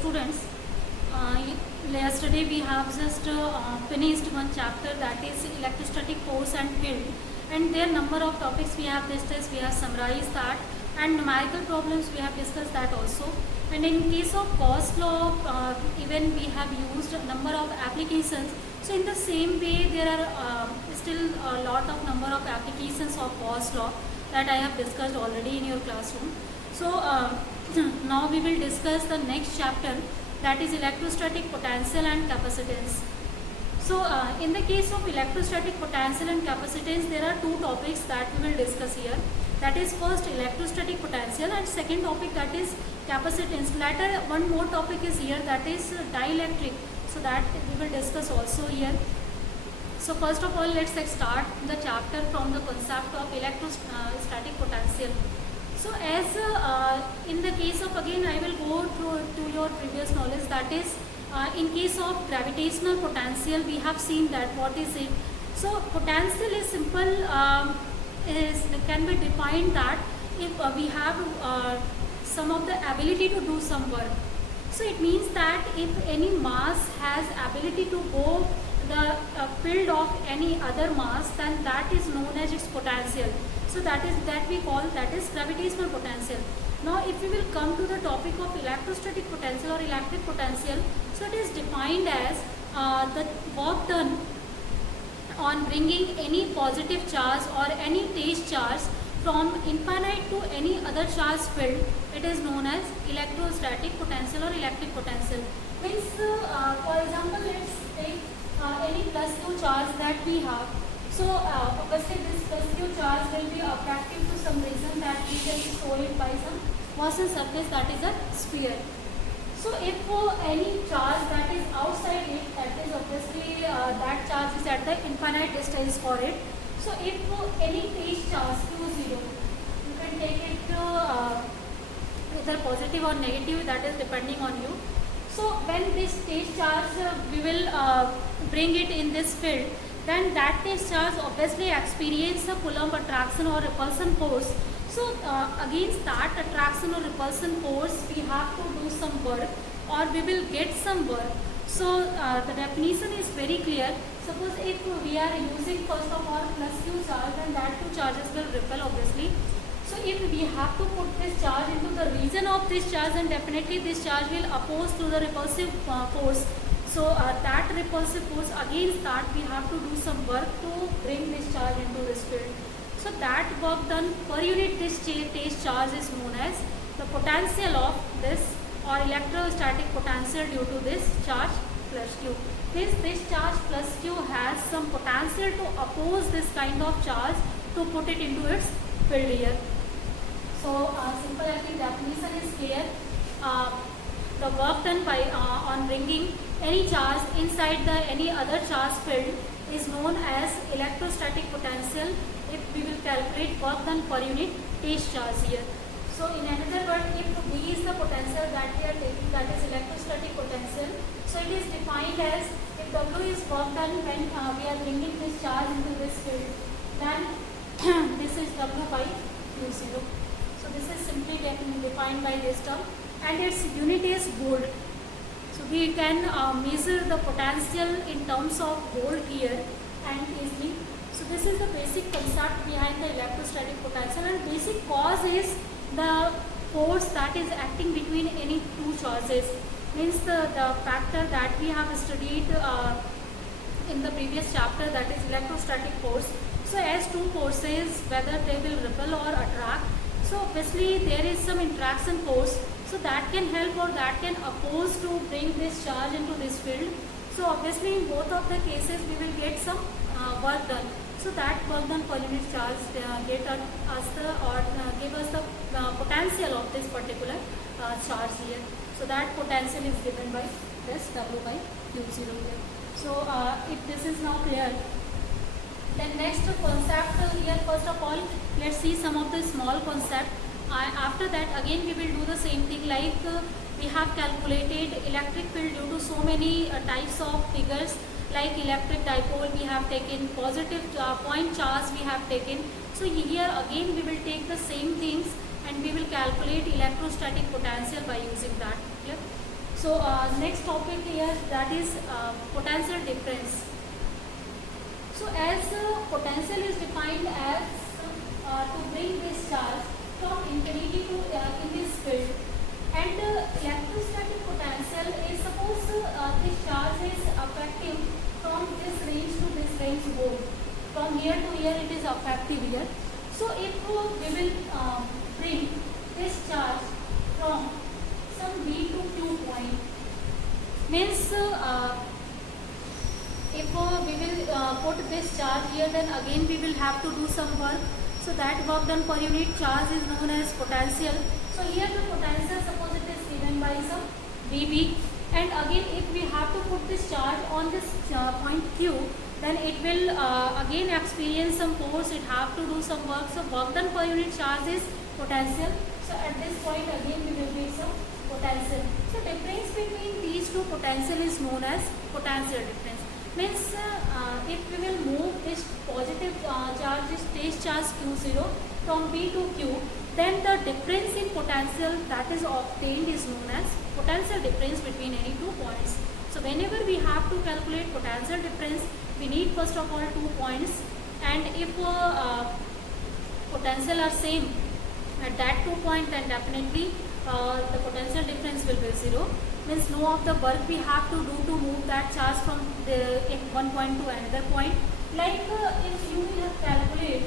students, yesterday we have just finished one chapter, that is electrostatic force and field, and there number of topics we have discussed, we have summarized that, and numerical problems we have discussed that also. And in case of Gauss law, even we have used a number of applications. So in the same way, there are still a lot of number of applications of Gauss law that I have discussed already in your classroom. So now we will discuss the next chapter, that is electrostatic potential and capacitance. So in the case of electrostatic potential and capacitance, there are two topics that we will discuss here. That is first electrostatic potential, and second topic, that is capacitance. Later one more topic is here, that is dielectric. So that we will discuss also here. So first of all, let's start the chapter from the concept of electrostatic potential. So as in the case of, again I will go through to your previous knowledge, that is in case of gravitational potential, we have seen that what is it. So potential is simple, can be defined that if we have some of the ability to do some work. So it means that if any mass has ability to go the field of any other mass, then that is known as its potential. So that we call that is gravitational potential. Now if we will come to the topic of electrostatic potential or electric potential, so it is defined as the work done on bringing any positive charge or any test charge from infinite to any other charge field. It is known as electrostatic potential or electric potential. Means for example, let's take any plus Q charge that we have. So obviously this plus Q charge will be attractive to some reason that we can show it by some Gaussian surface, that is a sphere. So if any charge that is outside it, that is obviously that charge is at the infinite distance for it. So if any test charge Q0, you can take it either positive or negative, that is depending on you. So when this test charge we will bring it in this field, then that test charge obviously experience a Coulomb attraction or repulsion force. So against that attraction or repulsion force, we have to do some work, or we will get some work. So the definition is very clear. Suppose if we are using first of all plus Q charge, then that two charges will repel obviously. So if we have to put this charge into the region of this charge, then definitely this charge will oppose to the repulsive force. So that repulsive force, against that we have to do some work to bring this charge into this field. So that work done per unit this test charge is known as the potential of this, or electrostatic potential due to this charge plus Q. This charge plus Q has some potential to oppose this kind of charge to put it into its field here. So simple, I think definition is clear. The work done by on bringing any charge inside the any other charge field is known as electrostatic potential if we will calculate work done per unit test charge here. So in another word, if V is the potential that we are taking, that is electrostatic potential, so it is defined as if W is work done when we are bringing this charge into this field, then this is W by Q0. So this is simply defined by this term, and its unit is volt. So we can measure the potential in terms of volt here and easily. So this is the basic concept behind the electrostatic potential, and basic cause is the force that is acting between any two charges. Means the factor that we have studied in the previous chapter, that is electrostatic force. So as two forces, whether they will repel or attract, so obviously there is some interaction force, so that can help or that can oppose to bring this charge into this field. So obviously in both of the cases we will get some work done. So that work done per unit charge get us the or give us the potential of this particular charge here. So that potential is given by this W by Q0 here. So if this is now clear, then next concept here, first of all let's see some of the small concept. After that again we will do the same thing, like we have calculated electric field due to so many types of figures, like electric dipole we have taken, positive point charge we have taken. So here again we will take the same things and we will calculate electrostatic potential by using that. Clear? So next topic here, that is potential difference. So as potential is defined as to bring this charge from infinity to in this field, and electrostatic potential is suppose this charge is effective from this range to this range both. From here to here it is effective here. So if we will bring this charge from some B to Q point, means if we will put this charge here, then again we will have to do some work. So that work done per unit charge is known as potential. So here the potential, suppose it is given by some VB, and again if we have to put this charge on this point Q, then it will again experience some force, it have to do some work. So work done per unit charge is potential. So at this point again we will get some potential. So difference between these two potential is known as potential difference. Means if we will move this positive charge, this stage charge Q0 from B to Q, then the difference in potential that is obtained is known as potential difference between any two points. So whenever we have to calculate potential difference, we need first of all 2 points, and if potential are same at that 2 point, then definitely the potential difference will be 0. Means no of the work we have to do to move that charge from the one point to another point. Like if you will calculate,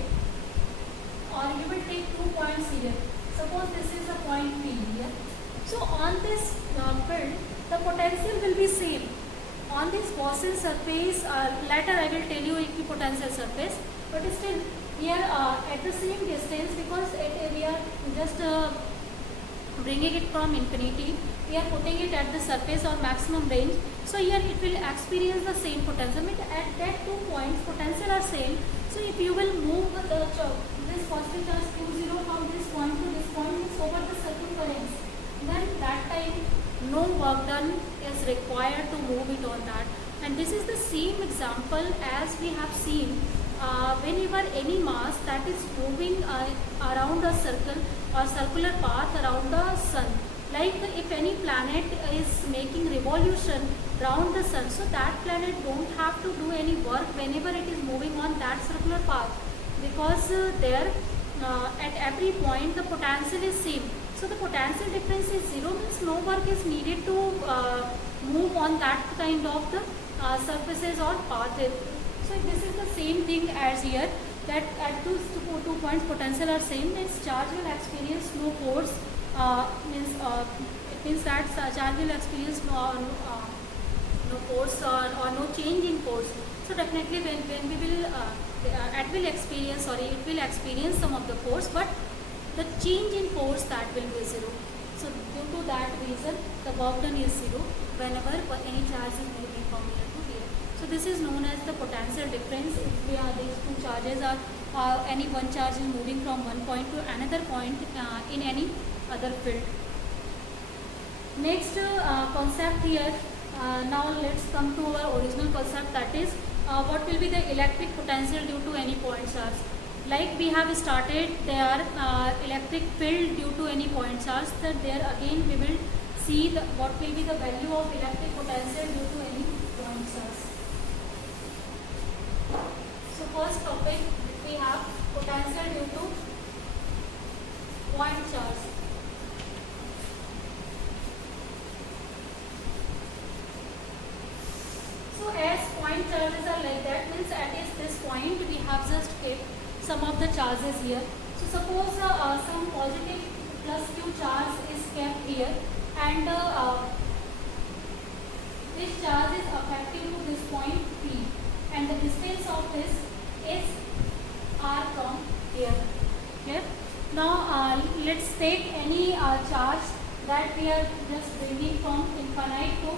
or you will take 2 points here. Suppose this is a point P here. So on this field, the potential will be same. On this Gaussian surface, later I will tell you equipotential surface, but still here at the same distance, because we are just bringing it from infinity, we are putting it at the surface or maximum range. So here it will experience the same potential. At that 2 points potential are same. So if you will move this positive charge Q0 from this point to this point over the circumference, then that time no work done is required to move it on that. And this is the same example as we have seen whenever any mass that is moving around a circle or circular path around the sun. Like if any planet is making revolution around the sun, so that planet don't have to do any work whenever it is moving on that circular path, because there at every point the potential is same. So the potential difference is 0, means no work is needed to move on that kind of the surfaces or paths. So this is the same thing as here, that at those 2 points potential are same, means charge will experience no force. It means that charge will experience no force or no change in force. So definitely when we will it will experience some of the force, but the change in force that will be 0. So due to that reason the work done is 0 whenever any charge is moving from here to here. So this is known as the potential difference. If we are these two charges are any one charge is moving from one point to another point in any other field. Next concept here, now let's come to our original concept, that is what will be the electric potential due to any point charge. Like we have started there electric field due to any point charge, that there again we will see what will be the value of electric potential due to any point charge. So first topic we have potential due to point charge. So as point charges are like that, means at this point we have just kept some of the charges here. So suppose some positive plus Q charge is kept here, and this charge is affecting to this point P, and the distance of this is R from here. Okay. Now let's take any charge that we are just bringing from infinite to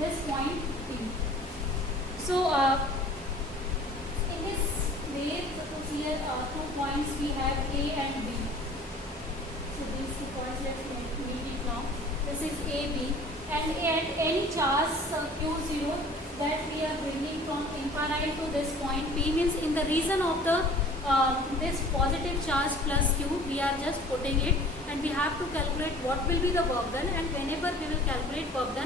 this point P. So in this way, suppose here 2 points we have A and B. So these 2 points let's meet it now. This is A, B, and at any charge Q0 that we are bringing from infinite to this point P, means in the region of the this positive charge plus Q, we are just putting it, and we have to calculate what will be the work done, and whenever we will calculate work done,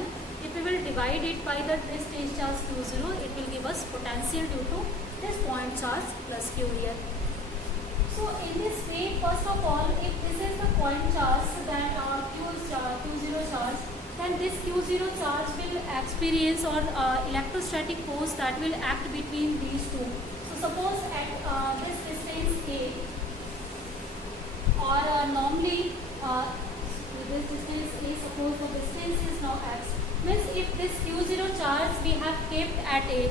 divide it by the this stage charge Q0, it will give us potential due to this point charge plus Q here. So in this way, first of all, if this is the point charge, then Q0 charge, then this Q0 charge will experience or electrostatic force that will act between these two. So suppose at this distance A, or normally this distance A, suppose the distance is now x, means if this Q0 charge we have kept at A,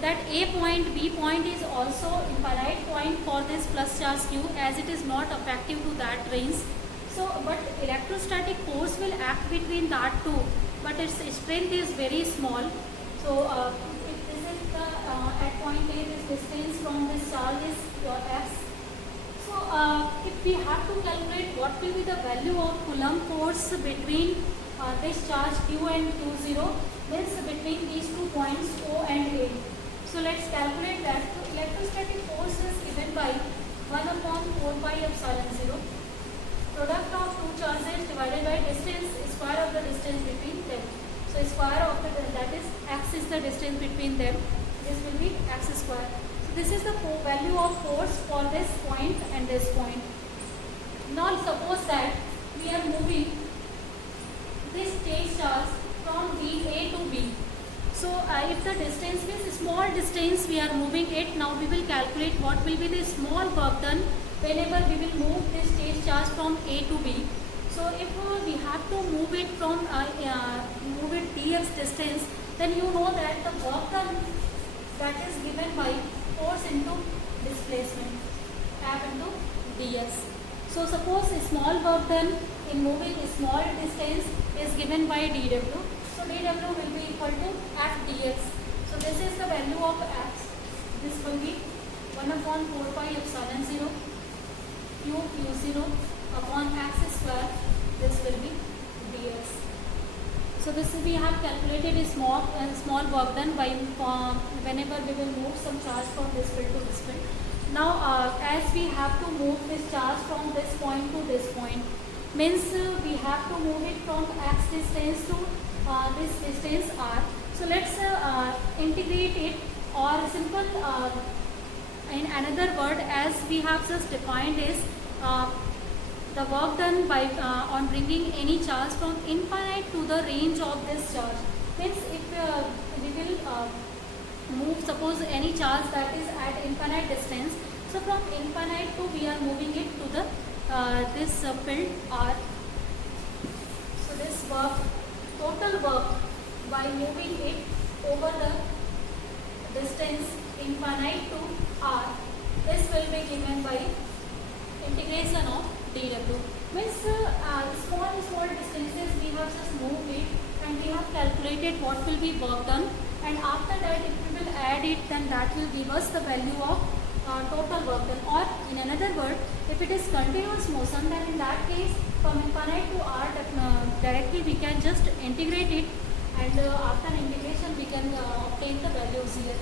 that A point, B point is also infinite point for this plus charge Q, as it is not effective to that range. So, but electrostatic force will act between that two, but its strength is very small. So, if this is the at point A, this distance from this charge is x. So, if we have to calculate what will be the value of Coulomb force between this charge Q and Q0, means between these 2 points O and A. So let's calculate that. So electrostatic force is given by 1 upon 4 pi epsilon 0. Product of two charges divided by distance, square of the distance between them. So square of the, that is x is the distance between them. This will be x square. So this is the value of force for this point and this point. Now suppose that we are moving this stage charge from A to B. So if the distance is small distance we are moving it, now we will calculate what will be the small work done whenever we will move this stage charge from A to B. So if we have to move it from move it dx distance, then you know that the work done that is given by force into displacement F into ds. So suppose a small work done in moving a small distance is given by dw. So dw will be equal to f dx. So this is the value of x. This will be 1 upon 4 pi epsilon 0 q q0 upon x square. This will be dx. So this we have calculated a small work done by whenever we will move some charge from this field to this field. Now as we have to move this charge from this point to this point, means we have to move it from x distance to this distance r. So let's integrate it, or simple in another word as we have just defined is the work done by on bringing any charge from infinite to the range of this charge. Means if we will move, suppose any charge that is at infinite distance, so from infinite to we are moving it to the this field r. So this work, total work by moving it over the distance infinite to r, this will be given by integration of dw. Means small distances we have just moved it and we have calculated what will be work done, and after that if we will add it, then that will give us the value of total work done. Or in another word, if it is continuous motion, then in that case from infinite to r directly we can just integrate it, and after integration we can obtain the values here.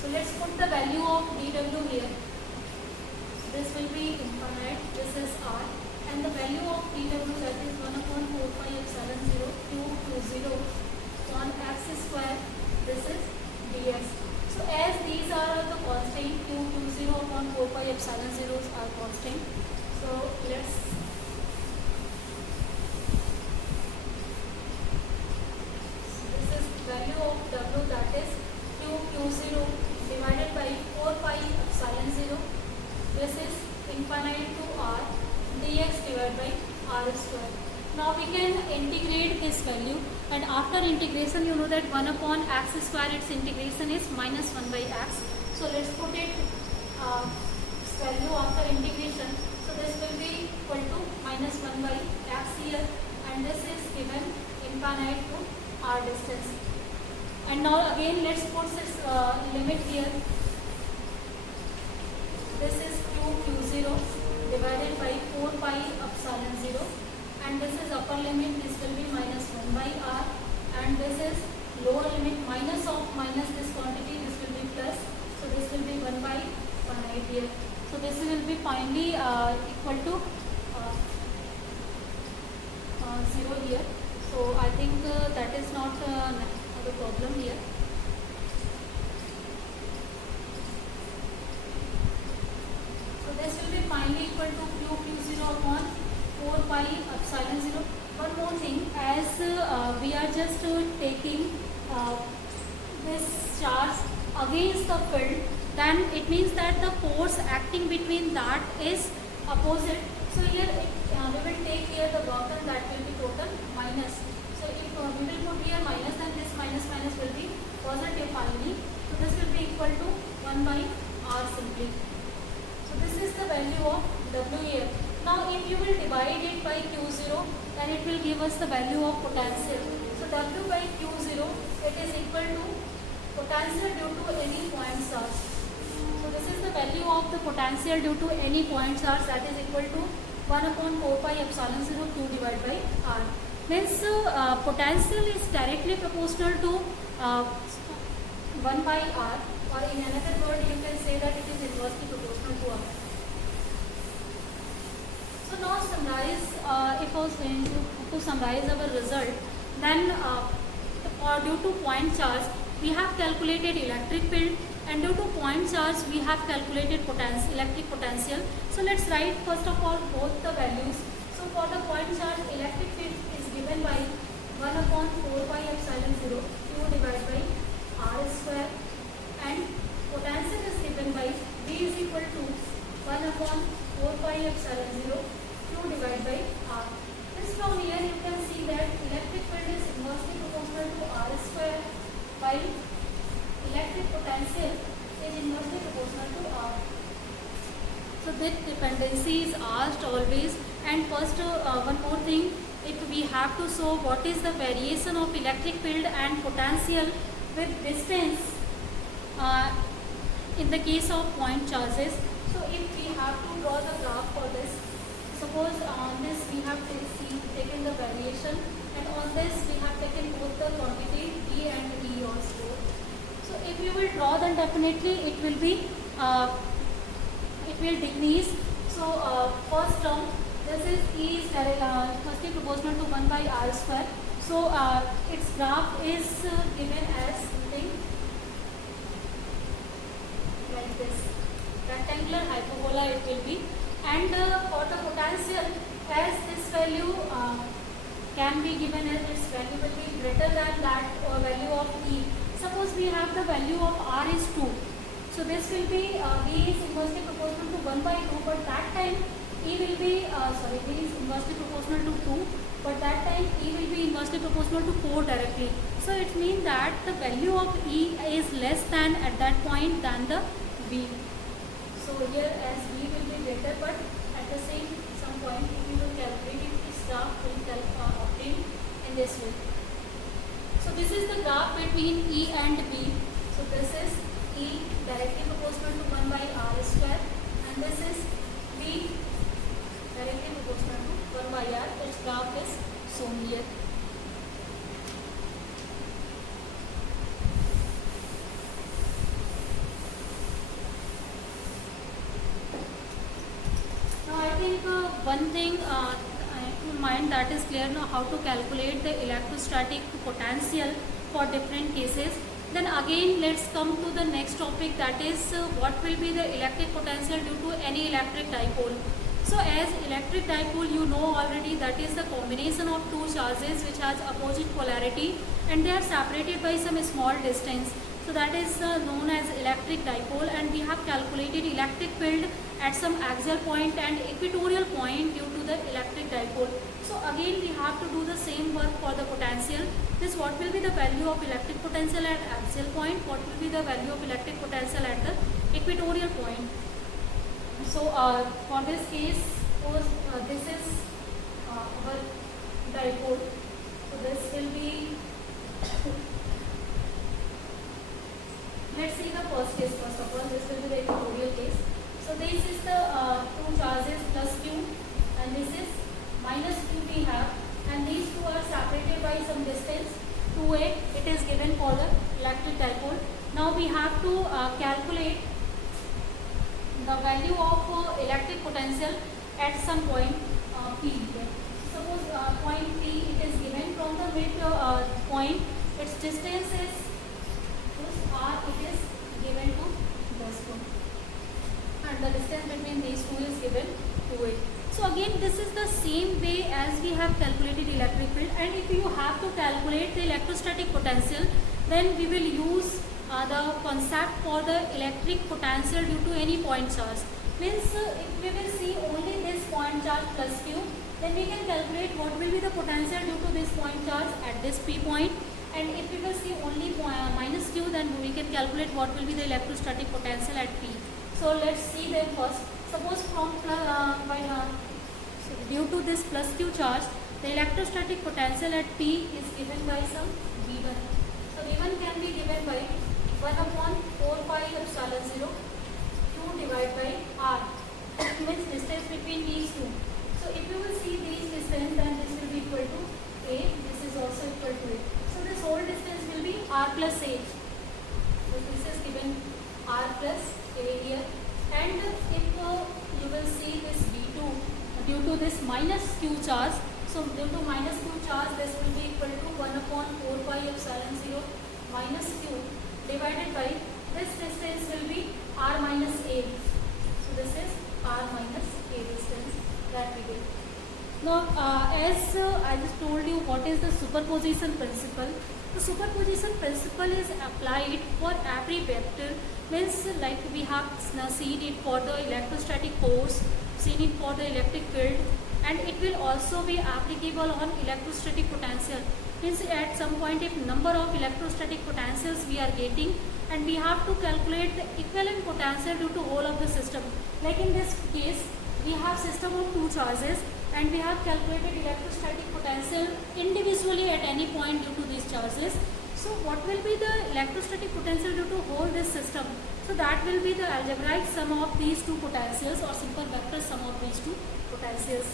So let's put the value of dw here. This will be infinite, this is r, and the value of dw, that is 1 upon 4 pi epsilon 0 q q0 on x square, this is dx. So as these are the constant, q q0 upon 4 pi epsilon 0s are constant. So let's this is value of w, that is q q0 divided by 4 pi epsilon 0. This is infinite to r dx divided by r square. Now we can integrate this value, and after integration you know that 1 upon x square, its integration is minus 1 by x. So let's put it this value after integration. So this will be equal to minus 1 by x here, and this is given infinite to r distance. And now again let's put this limit here. This is q q0 divided by 4 pi epsilon 0, and this is upper limit, this will be minus 1 by r, and this is lower limit, minus of minus this quantity, this will be plus, so this will be 1 by 1 here. So this will be finally equal to 0 here. So I think that is not another problem here. So this will be finally equal to q0 upon 4 pi epsilon 0. One more thing, as we are just taking this charge against the field, then it means that the force acting between that is opposite. So here we will take here the work done, that will be total minus. So if we will put here minus, then this minus minus will be positive finally. So this will be equal to 1 by r simply. So this is the value of W here. Now if you will divide it by Q0, then it will give us the value of potential. So W by Q0, it is equal to potential due to any point charge. So this is the value of the potential due to any point charge, that is equal to 1 upon 4 pi epsilon 0 Q divided by R. Means potential is directly proportional to 1 by R, or in another word you can say that it is inversely proportional to R. So now summarize, if I was going to summarize our result, then due to point charge we have calculated electric field, and due to point charge we have calculated electric potential. So let's write first of all both the values. So for the point charge, electric field is given by 1 upon 4 pi epsilon 0 Q divided by R square, and potential is given by V is equal to 1 upon 4 pi epsilon 0 Q divided by R. This from here you can see that electric field is inversely proportional to R square, while electric potential is inversely proportional to R. So this dependency is asked always. And first one more thing, if we have to show what is the variation of electric field and potential with distance in the case of point charges. So if we have to draw the graph for this, suppose on this we have taken the variation, and on this we have taken both the quantity D and E also. So if you will draw, then definitely it will be it will decrease. So first term, this is E is firstly proportional to 1 by R square. So its graph is given as something like this, rectangular hyperbola it will be. And for the potential, as this value can be given as its value will be greater than that value of E. Suppose we have the value of R is 2. So this will be V is inversely proportional to 1 by 2, but that time E will be, V is inversely proportional to 2, but that time E will be inversely proportional to 4 directly. So it means that the value of E is less than at that point than the V. So here as V will be greater, but at the some point if you will calculate it, this graph will obtain in this way. So this is the graph between E and V. So this is E directly proportional to 1 by R square, and this is V directly proportional to 1 by R. Its graph is shown here. Now I think one thing in mind that is clear now, how to calculate the electrostatic potential for different cases. Then again let's come to the next topic, that is what will be the electric potential due to any electric dipole. So as electric dipole, you know already, that is the combination of two charges which has opposite polarity and they are separated by some small distance. So that is known as electric dipole, and we have calculated electric field at some axial point and equatorial point due to the electric dipole. So again we have to do the same work for the potential. This what will be the value of electric potential at axial point, what will be the value of electric potential at the equatorial point. So for this case, suppose this is our dipole. So this will be let's see the first case first of all. This will be the equatorial case. So this is the two charges plus Q, and this is minus Q we have, and these two are separated by some distance 2a. It is given for the electric dipole. Now we have to calculate the value of electric potential at some point P. Suppose point P, it is given from the mid point, its distance is this r, it is given to this one, and the distance between these two is given 2a. So again this is the same way as we have calculated electric field, and if you have to calculate the electrostatic potential, then we will use the concept for the electric potential due to any point charge. Means if we will see only this point charge plus q, then we can calculate what will be the potential due to this point charge at this P point, and if we will see only minus q, then we can calculate what will be the electrostatic potential at P. So let's see them first. Suppose from due to this plus q charge, the electrostatic potential at P is given by some V1. So V1 can be given by 1 upon 4 pi epsilon 0 q divided by r. It means distance between these two. So if you will see these distance, then this will be equal to a. This is also equal to a. So this whole distance will be r plus a. So this is given r plus a here. And if you will see this V2 due to this minus q charge, so due to minus q charge, this will be equal to 1 upon 4 pi epsilon 0 minus q divided by this distance will be r minus a. So this is r minus a distance that we get. Now as I just told you what is the superposition principle. The superposition principle is applied for every vector. Means like we have seen it for the electrostatic force, seen it for the electric field, and it will also be applicable on electrostatic potential. Means at some point if number of electrostatic potentials we are getting, and we have to calculate the equivalent potential due to whole of the system. Like in this case we have system of two charges, and we have calculated electrostatic potential individually at any point due to these charges. So what will be the electrostatic potential due to whole this system? So that will be the algebraic sum of these two potentials, or simple vector sum of these two potentials.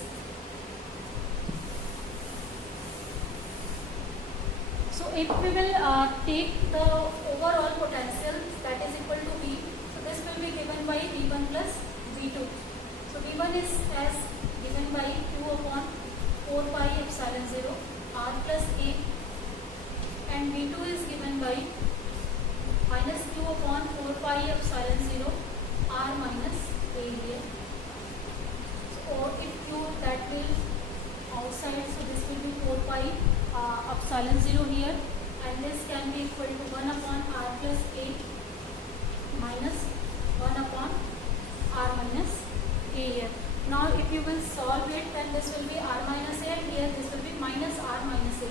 So if we will take the overall potential, that is equal to V, so this will be given by V1 plus V2. So V1 is as given by q upon 4 pi epsilon 0 r plus a, and V2 is given by minus q upon 4 pi epsilon 0 r minus a here. So or if q that will outside, so this will be 4 pi epsilon 0 here, and this can be equal to 1 upon r plus a minus 1 upon r minus a here. Now if you will solve it, then this will be r minus a, and here this will be minus r minus a.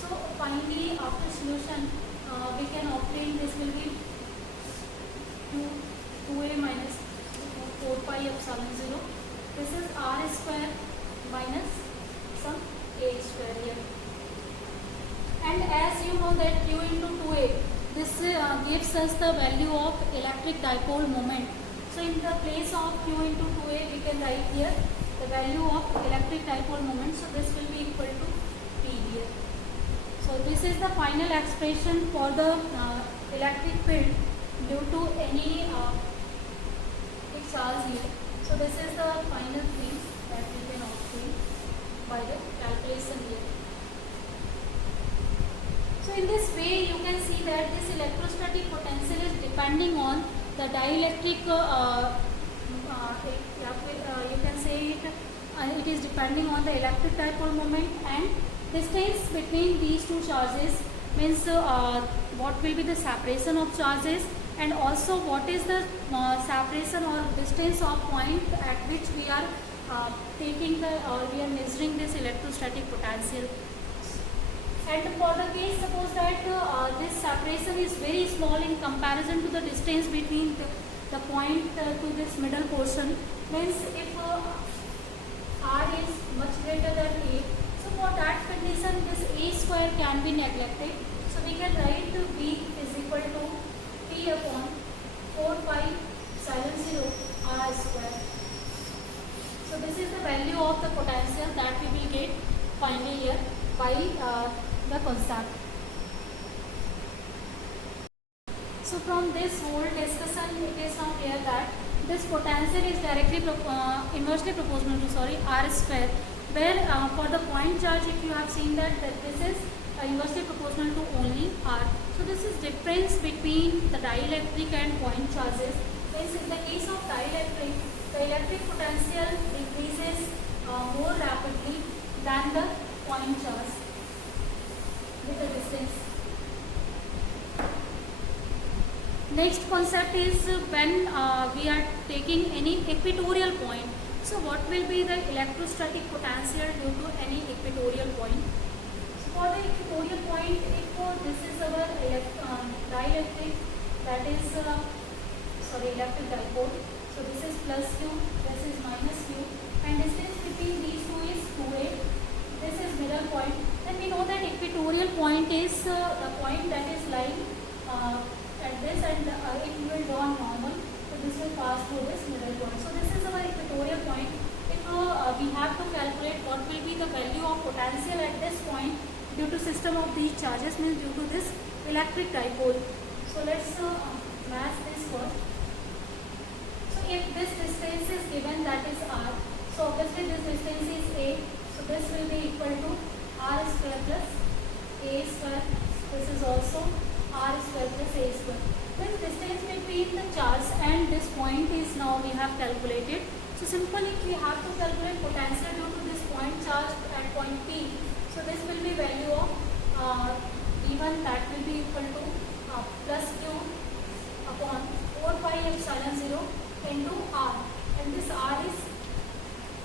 So finally after solution we can obtain this will be 2a minus 4 pi epsilon 0. This is r square minus some a square here. And as you know that q into 2a, this gives us the value of electric dipole moment. So in the place of q into 2a, we can write here the value of electric dipole moment. So this will be equal to P here. So this is the final expression for the electric field due to any charge here. So this is the final thing that we can obtain by the calculation here. So in this way you can see that this electrostatic potential is depending on the dielectric, you can say it is depending on the electric dipole moment and distance between these two charges. Means what will be the separation of charges, and also what is the separation or distance of point at which we are taking the we are measuring this electrostatic potential. And for the case suppose that this separation is very small in comparison to the distance between the point to this middle portion, means if r is much greater than a, so for that condition this a square can be neglected. So we can write v is equal to p upon 4 pi epsilon 0 r square. So this is the value of the potential that we will get finally here by the concept. So from this whole discussion it is now clear that this potential is directly inversely proportional to r square, where for the point charge if you have seen that this is inversely proportional to only R. So this is difference between the dielectric and point charges. Means in the case of dielectric, the electric potential decreases more rapidly than the point charge with the distance. Next concept is when we are taking any equatorial point. So what will be the electrostatic potential due to any equatorial point? So for the equatorial point, if this is our dielectric, that is electric dipole. So this is plus q, this is minus q, and distance between these two is 2a. This is middle point. Then we know that equatorial point is the point that is lying at this, and it will draw normal. So this will pass through this middle point. So this is our equatorial point. If we have to calculate what will be the value of potential at this point due to system of these charges, means due to this electric dipole. So let's match this first. So if this distance is given, that is r, so obviously this distance is a, so this will be equal to r square plus a square. This is also r square plus a square. This distance between the charge and this point is now we have calculated. So simply we have to calculate potential due to this point charge at point P. So this will be value of V1, that will be equal to plus q upon 4 pi epsilon 0 into r, and this r is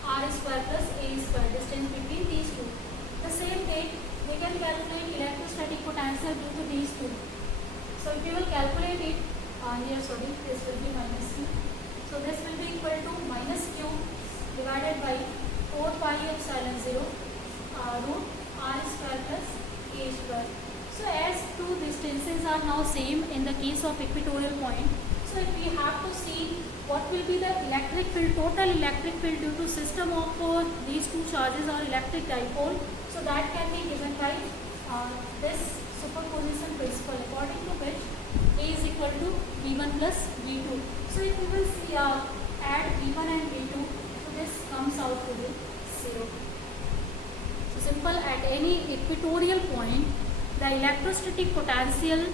r square plus a square, distance between these two. The same way we can calculate electrostatic potential due to these two. So if you will calculate it, here this will be minus q. So this will be equal to minus q divided by 4 pi epsilon 0 root r square plus a square. So as two distances are now same in the case of equatorial point, so if we have to see what will be the electric field, total electric field due to system of these two charges or electric dipole, so that can be given by this superposition principle, according to which A is equal to V1 plus V2. So if we will see, add V1 and V2, so this comes out to be 0. So simple, at any equatorial point, the electrostatic potential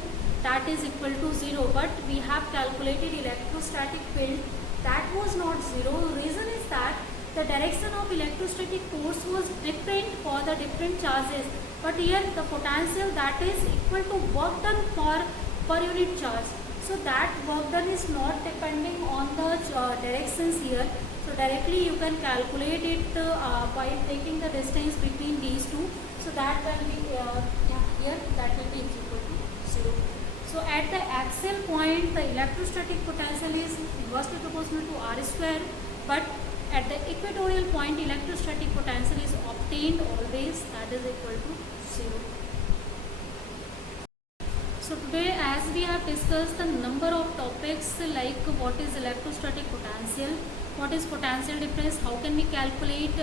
that is equal to 0, but we have calculated electrostatic field that was not 0. Reason is that the direction of electrostatic force was different for the different charges, but here the potential that is equal to work done for per unit charge. So that work done is not depending on the directions here. So directly you can calculate it by taking the distance between these two. So that will be here, that will be equal to 0. So at the axial point, the electrostatic potential is inversely proportional to r square, but at the equatorial point, electrostatic potential is obtained always, that is equal to 0. So today, as we have discussed the number of topics like what is electrostatic potential, what is potential difference, how can we calculate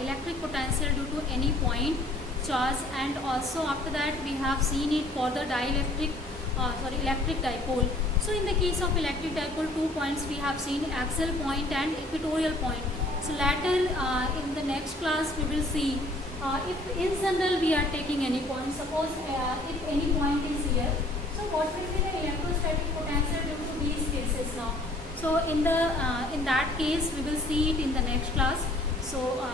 electric potential due to any point charge, and also after that we have seen it for the electric dipole. So in the case of electric dipole, 2 points we have seen, axial point and equatorial point. So later in the next class we will see if in general we are taking any point, suppose if any point is here, so what will be the electrostatic potential due to these cases now. So in that case we will see it in the next class. So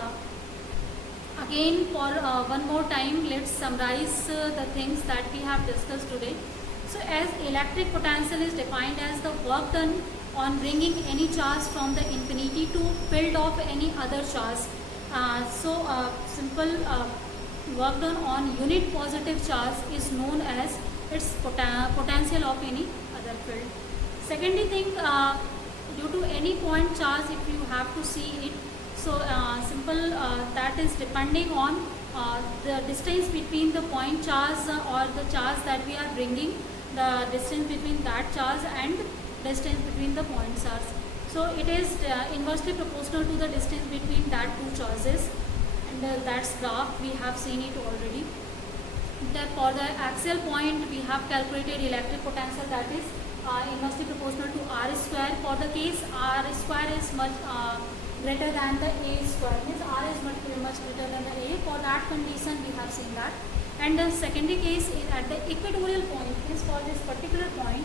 again for one more time, let's summarize the things that we have discussed today. So as electric potential is defined as the work done on bringing any charge from the infinity to field of any other charge. Simple work done on unit positive charge is known as its potential of any other field. Secondly thing, due to any point charge, if you have to see it, so that is depending on the distance between the point charge or the charge that we are bringing, the distance between that charge and distance between the point charge. So it is inversely proportional to the distance between that two charges, and that's graph, we have seen it already. That for the axial point we have calculated electric potential, that is inversely proportional to r square. For the case r square is much greater than the a square, means r is much greater than the a. For that condition we have seen that. And the secondary case is at the equatorial point is for this particular point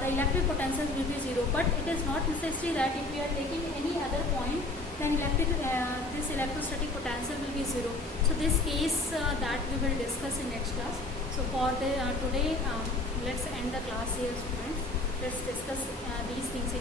the electric potential will be 0, but it is not necessary that if we are taking any other point then this electrostatic potential will be 0. So this case that we will discuss in next class. So for the today let's end the class here, students. Let's discuss these things in